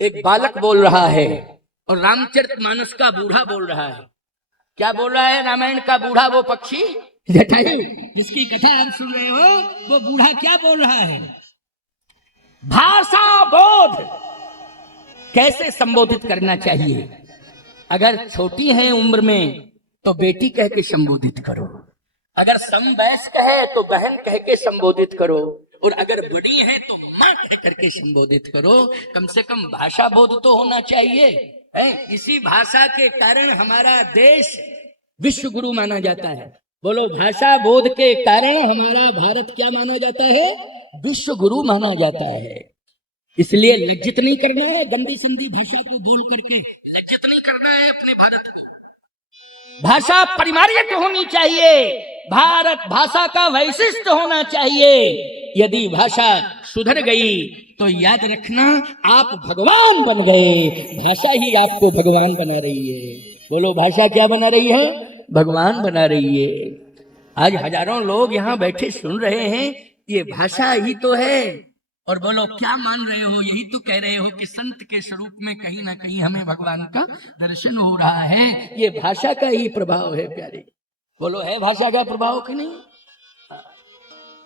एक बालक बोल रहा है और रामचरितमानस का बूढ़ा बोल रहा है। क्या बोल रहा है? रामायण का बूढ़ा, वो पक्षी जटायु जिसकी कथा आप सुन रहे हो, वो बूढ़ा क्या बोल रहा है? भाषा बोध कैसे संबोधित करना चाहिए। अगर छोटी है उम्र में तो बेटी कह के संबोधित करो, अगर समवयस्क है तो बहन कह के संबोधित करो, और अगर बड़ी है तो मां कह करके संबोधित करो। कम से कम भाषा बोध तो होना चाहिए है। इसी भाषा के कारण हमारा देश विश्व गुरु माना जाता है। बोलो, भाषा बोध के कारण हमारा भारत क्या माना जाता है? विश्व गुरु माना जाता है। इसलिए लज्जित नहीं करना है गंदी संदी भाषा को बोल करके, लज्जित नहीं करना है अपने भारत को। भाषा परिमार्जित होनी चाहिए, भारत भाषा का वैशिष्ट होना चाहिए। यदि भाषा सुधर गई तो याद रखना आप भगवान बन गए, भाषा ही आपको भगवान बना रही है। बोलो, भाषा क्या बना रही है? भगवान बना रही है। आज हजारों लोग यहाँ बैठे सुन रहे हैं, ये भाषा ही तो है। और बोलो, क्या मान रहे हो? यही तो कह रहे हो कि संत के स्वरूप में कहीं ना कहीं हमें भगवान का दर्शन हो रहा है। ये भाषा का ही प्रभाव है प्यारे। बोलो, है भाषा का प्रभाव कि नहीं?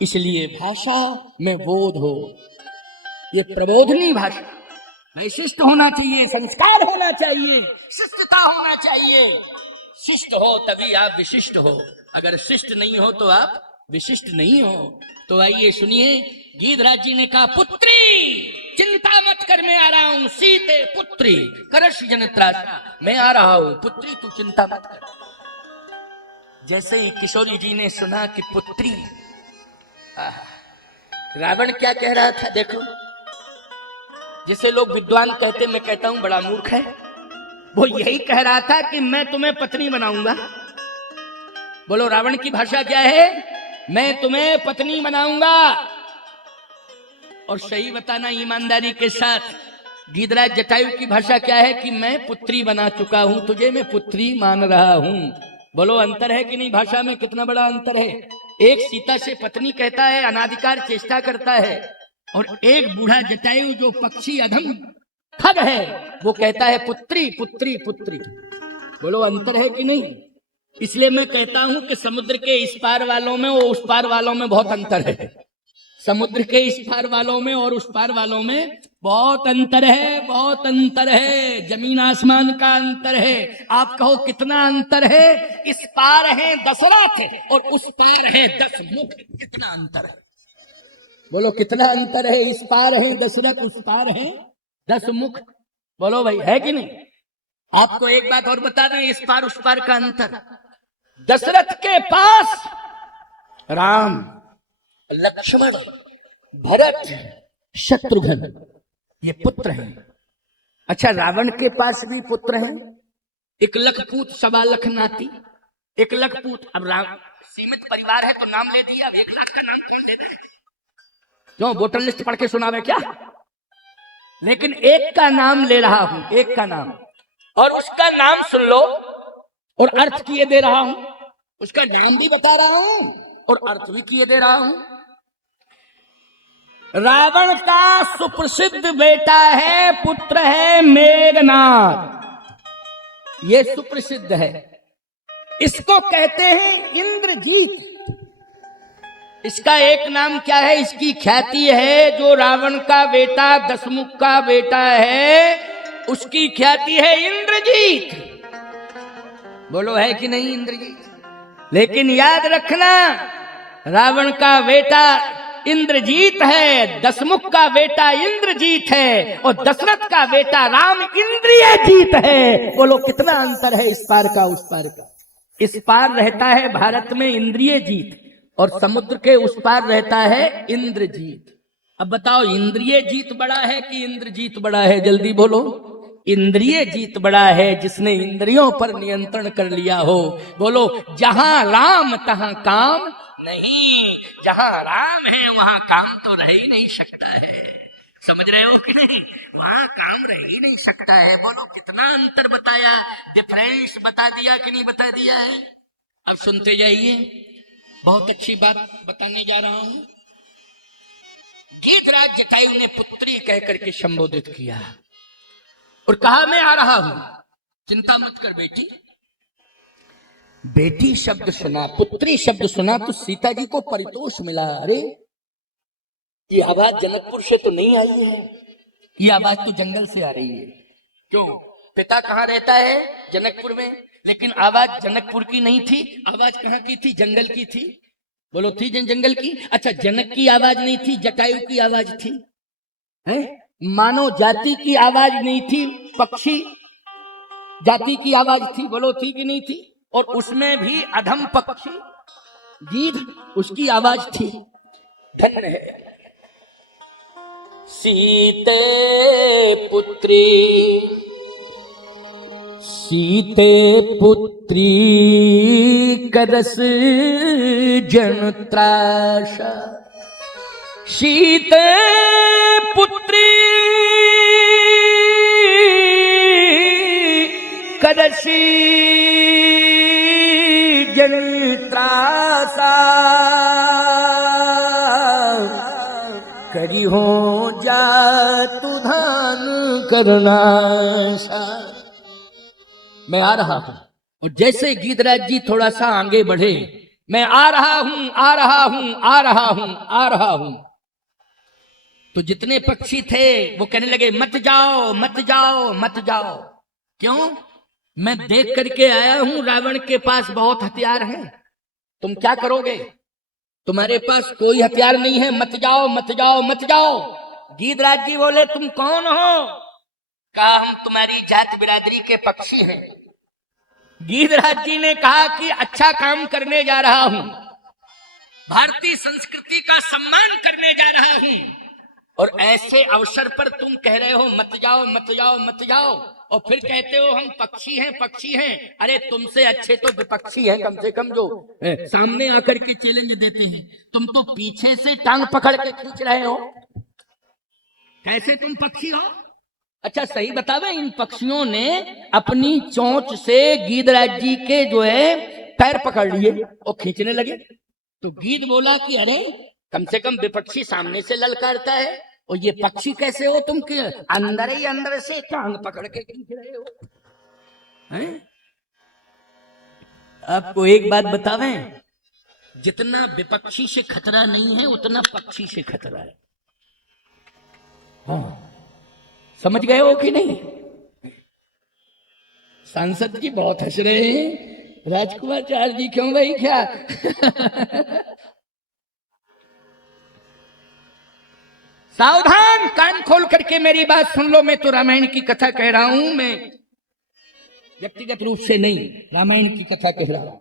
इसलिए भाषा में बोध हो, ये प्रबोधनी भाषा, वैशिष्ट होना चाहिए, संस्कार होना चाहिए, शिष्टता होना चाहिए। शिष्ट हो तभी आप विशिष्ट हो, अगर शिष्ट नहीं हो तो आप विशिष्ट नहीं हो। तो आइए सुनिए, गीधराज जी ने कहा, पुत्री चिंता मत कर, मैं आ रहा हूं। सीते पुत्री करश जन त्रासा, मैं आ रहा हूं, पुत्री तू चिंता मत कर। जैसे ही किशोरी जी ने सुना कि पुत्री, रावण क्या कह रहा था देखो। जिसे लोग विद्वान कहते, मैं कहता हूं बड़ा मूर्ख है, वो यही कह रहा था कि मैं तुम्हें पत्नी बनाऊंगा। बोलो, रावण की भाषा क्या है? मैं तुम्हें पत्नी बनाऊंगा। और सही बताना ईमानदारी के साथ, गीधराज जटायु की भाषा क्या है कि मैं पुत्री बना चुका हूं, तुझे मैं पुत्री मान रहा हूं। बोलो, अंतर है कि नहीं? भाषा में कितना बड़ा अंतर है। एक सीता से पत्नी कहता है, अनाधिकार चेष्टा करता है, और एक बूढ़ा जटायु जो पक्षी अधम ठग है, वो कहता है पुत्री पुत्री पुत्री। बोलो, अंतर है कि नहीं? इसलिए मैं कहता हूं कि समुद्र के इस पार वालों में और उस पार वालों में बहुत अंतर है। समुद्र के इस पार वालों में और उस पार वालों में बहुत अंतर है, बहुत अंतर है, जमीन आसमान का अंतर है। आप कहो कितना अंतर है? इस पार है दशरथ और उस पार है 10 मुख, कितना अंतर है? बोलो, कितना अंतर है? इस पार है दशरथ, उस पार है 10 मुख। बोलो भाई, है कि नहीं? आपको एक बात और बता दें, इस पार उस पार का अंतर। दशरथ के पास राम, लक्ष्मण, भरत, शत्रुघ्न ये पुत्र हैं। अच्छा, रावण के पास भी पुत्र हैं, 1 लाख पूत, 1.25 लाख नाती, 1 लाख पूत। अब राम सीमित परिवार है तो नाम ले दिया, अब 1 लाख का नाम कौन लेता है? क्यों वोटर लिस्ट पढ़ के सुनावे क्या? लेकिन एक का नाम ले रहा हूं, एक का नाम, और उसका नाम सुन लो और अर्थ किए दे रहा हूं। उसका नाम भी बता रहा हूं और अर्थ भी किए दे रहा हूं। रावण का सुप्रसिद्ध बेटा है, पुत्र है मेघनाद। ये सुप्रसिद्ध है, इसको कहते हैं इंद्रजीत। इसका एक नाम क्या है? इसकी ख्याति है, जो रावण का बेटा दशमुख का बेटा है उसकी ख्याति है इंद्रजीत। बोलो है कि नहीं इंद्रजीत? लेकिन याद रखना, रावण का बेटा इंद्रजीत है, दशमुख का बेटा इंद्रजीत है, और दशरथ का बेटा राम इंद्रिय जीत है। बोलो कितना अंतर है इस पार का उस पार का। इस पार रहता है भारत में इंद्रिय जीत, और समुद्र के उस पार रहता है इंद्रजीत। अब बताओ, इंद्रिय जीत बड़ा है कि इंद्रजीत बड़ा है? जल्दी बोलो। इंद्रिय जीत बड़ा है, जिसने इंद्रियों पर नियंत्रण कर लिया हो। बोलो, जहां राम तहां काम नहीं, जहां राम है वहां काम तो रह ही नहीं सकता है। समझ रहे हो कि नहीं? वहां काम रह ही नहीं सकता है। बोलो कितना अंतर बताया, डिफरेंस बता दिया कि नहीं बता दिया है? अब सुनते जाइए, बहुत अच्छी बात बताने जा रहा हूं। गीधराज जटायु ने पुत्री कहकर के संबोधित किया और कहा, मैं आ रहा हूं, चिंता मत कर बेटी। बेटी शब्द सुना, पुत्री शब्द सुना तो सीता जी को परितोष मिला। अरे ये आवाज जनकपुर से तो नहीं आई है, ये आवाज तो जंगल से आ रही है। क्यों? पिता कहाँ रहता है? जनकपुर में। लेकिन आवाज जनकपुर की नहीं थी, आवाज कहाँ की थी? जंगल की थी। बोलो थी जंगल की? अच्छा, जनक की आवाज नहीं थी, जटायु की आवाज थी। है? मानव जाति की आवाज नहीं थी, पक्षी जाति की आवाज थी। बोलो थी कि नहीं थी? और उसमें भी अधम पक्षी गीध, उसकी आवाज थी। धन्य है सीते पुत्री, सीते पुत्री करस जन त्रासा। सीते पुत्री करसी जन त्रासा, करी हो जा तू धान करना। मैं आ रहा हूं। और जैसे गीधराज जी थोड़ा सा आगे बढ़े, मैं आ रहा हूं, आ रहा हूं, आ रहा हूं, आ रहा हूं, तो जितने पक्षी थे वो कहने लगे, मत जाओ, मत जाओ, मत जाओ। क्यों? मैं देख करके आया हूं रावण के पास बहुत हथियार हैं, तुम क्या करोगे? तुम्हारे पास कोई हथियार नहीं है, मत जाओ, मत जाओ, मत जाओ। गीधराज जी बोले, तुम कौन हो? कहा, हम तुम्हारी जात बिरादरी के पक्षी हैं। गीधराज जी ने कहा कि अच्छा काम करने जा रहा हूं, भारतीय संस्कृति का सम्मान करने जा रहा हूं, और ऐसे अवसर पर तुम कह रहे हो मत जाओ, मत जाओ, मत जाओ, और फिर कहते हो हम पक्षी हैं, पक्षी हैं। अरे तुमसे अच्छे तो विपक्षी हैं, कम से कम जो सामने आकर के चैलेंज देते हैं। तुम तो पीछे से टांग पकड़ के खींच रहे हो, कैसे तुम पक्षी हो? अच्छा सही बतावे, इन पक्षियों ने अपनी चोंच से गीधराज जी के जो है पैर पकड़ लिए और खींचने लगे। तो गीध बोला कि अरे कम से कम विपक्षी सामने से ललकारता है, और ये पक्षी कैसे हो तुम? के अंदर ही अंदर से टांग पकड़ के खींच रहे हो हैं? आपको एक बात बतावें, जितना विपक्षी से खतरा नहीं है उतना पक्षी से खतरा है। हाँ, समझ गए हो कि नहीं? सांसद जी बहुत हंस रहे हैं, राजकुमार चार जी क्यों भाई क्या? सावधान, कान खोल करके मेरी बात सुन लो। मैं तो रामायण की कथा कह रहा हूं। मैं व्यक्तिगत रूप से नहीं, रामायण की कथा कह रहा हूं।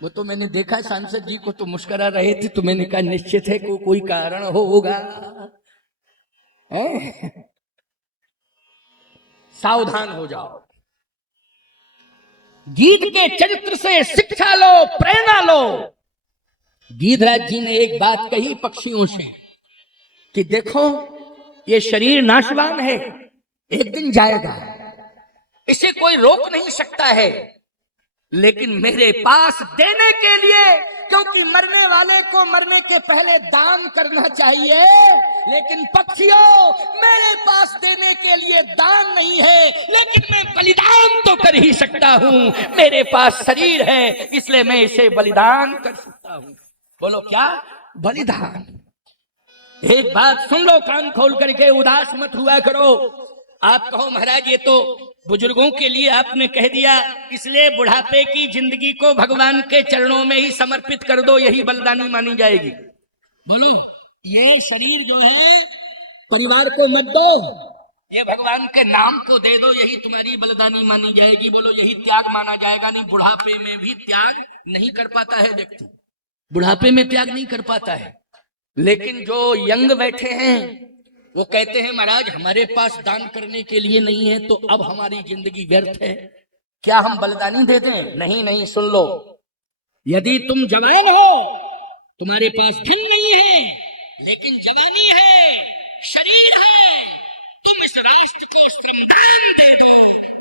वो तो मैंने देखा सांसद जी को तो मुस्कुरा रहे थे, तो मैंने कहा निश्चित है कोई कारण होगा। सावधान हो जाओ, गीत के चरित्र से शिक्षा लो, प्रेरणा लो। गीधराज जी ने एक बात कही पक्षियों से कि देखो ये शरीर नाशवान है, एक दिन जाएगा, इसे कोई रोक नहीं सकता है, लेकिन मेरे पास देने के लिए, क्योंकि मरने वाले को मरने के पहले दान करना चाहिए, लेकिन पक्षियों मेरे पास देने के लिए दान नहीं है, लेकिन मैं बलिदान तो कर ही सकता हूं। मेरे पास शरीर है, इसलिए मैं इसे बलिदान कर सकता हूं। बोलो क्या? बलिदान। एक बात सुन लो कान खोल करके, उदास मत हुआ करो। आप कहो महाराज ये तो बुजुर्गों के लिए आपने कह दिया, इसलिए बुढ़ापे की जिंदगी को भगवान के चरणों में ही समर्पित कर दो, यही बलिदानी मानी जाएगी। बोलो ये शरीर जो है परिवार को मत दो, ये भगवान के नाम को दे दो, यही तुम्हारी बलिदानी मानी जाएगी। बोलो यही त्याग माना जाएगा। नहीं, बुढ़ापे में भी त्याग नहीं कर पाता है व्यक्ति, बुढ़ापे में त्याग नहीं कर पाता है। लेकिन जो यंग बैठे हैं वो कहते हैं महाराज हमारे पास दान करने के लिए नहीं है, तो अब हमारी जिंदगी व्यर्थ है, क्या हम बलिदानी दे दें? नहीं नहीं, सुन लो, यदि तुम जवान हो, तुम्हारे पास धन नहीं है, लेकिन जवानी है, शरीर है, तुम इस राष्ट्र को श्रमदान दे दो,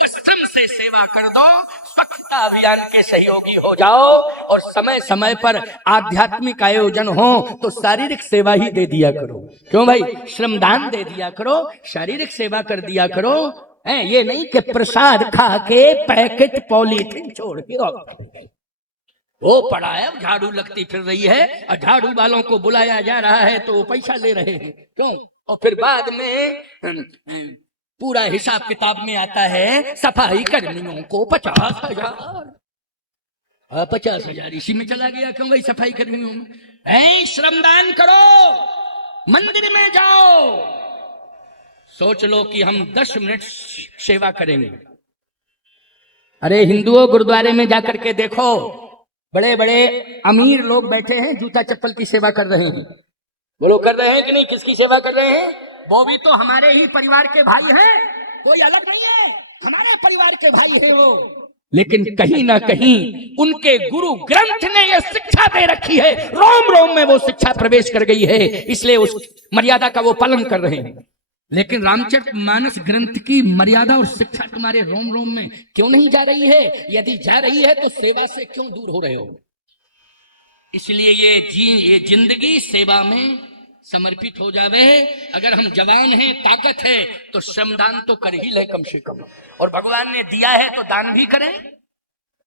श्रम से सेवा कर दो, स्वच्छता अभियान के सहयोगी हो जाओ, और समय समय पर आध्यात्मिक आयोजन हो तो शारीरिक सेवा ही दे दिया करो। क्यों भाई? श्रमदान दे दिया करो, शारीरिक सेवा कर दिया करो। ये नहीं कि प्रसाद खा के पैकेट पॉलीथिन छोड़ के वो पड़ा है, झाड़ू लगती फिर रही है, और झाड़ू वालों को बुलाया जा रहा है तो वो पैसा ले रहे हैं। क्यों? और फिर बाद में पूरा हिसाब किताब में आता है सफाई कर्मियों को 50,000, 50,000 इसी में चला गया। क्यों भाई? सफाई कर्मियों में। श्रमदान करो, मंदिर में जाओ, सोच लो कि हम 10 मिनट सेवा करेंगे। अरे हिंदुओं, गुरुद्वारे में जाकर के देखो, बड़े बड़े अमीर लोग बैठे हैं, जूता चप्पल की सेवा कर रहे हैं। बोलो कर रहे हैं कि नहीं? किसकी सेवा कर रहे हैं? वो भी तो हमारे ही परिवार के भाई हैं, कोई अलग नहीं है, हमारे परिवार के भाई हैं वो। लेकिन कहीं ना कहीं उनके गुरु ग्रंथ ने यह शिक्षा दे रखी है, रोम रोम में वो शिक्षा प्रवेश कर गई है, इसलिए उस मर्यादा का वो पालन कर रहे हैं। लेकिन रामचरितमानस ग्रंथ की मर्यादा और शिक्षा तुम्हारे रोम रोम में क्यों नहीं जा रही है? यदि जा रही है तो सेवा से क्यों दूर हो रहे हो? इसलिए ये जिंदगी सेवा में समर्पित हो जावे। अगर हम जवान हैं, ताकत है, तो श्रमदान तो कर ही ले कम से कम। और भगवान ने दिया है तो दान भी करें,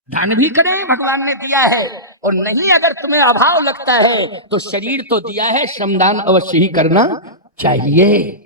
दान भी करें, भगवान ने दिया है। और नहीं अगर तुम्हें अभाव लगता है तो शरीर तो दिया है, श्रमदान अवश्य ही करना चाहिए।